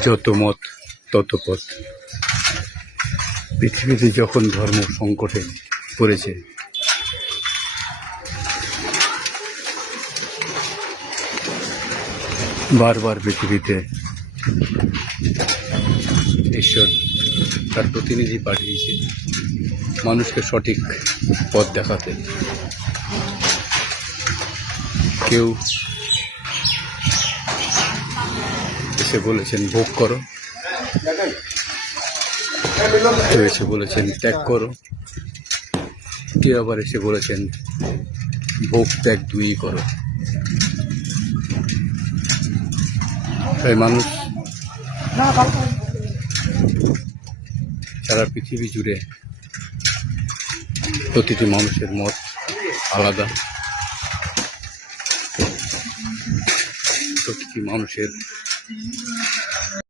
যত মত তত পথ। পৃথিবীতে যখন ধর্ম সংকটে পড়েছে, বারবার পৃথিবীতে ঈশ্বর তার প্রতিনিধি পাঠিয়েছে মানুষকে সঠিক পথ দেখাতে। কেউ এসে বলেছেন ভোগ করো, কেউ এসে বলেছেন ত্যাগ করো, কেউ আবার এসে বলেছেন ভোগ ত্যাগ দুই করো। তাই মানুষ সারা পৃথিবী জুড়ে প্রতিটি মানুষের মত আলাদা, প্রতিটি মানুষের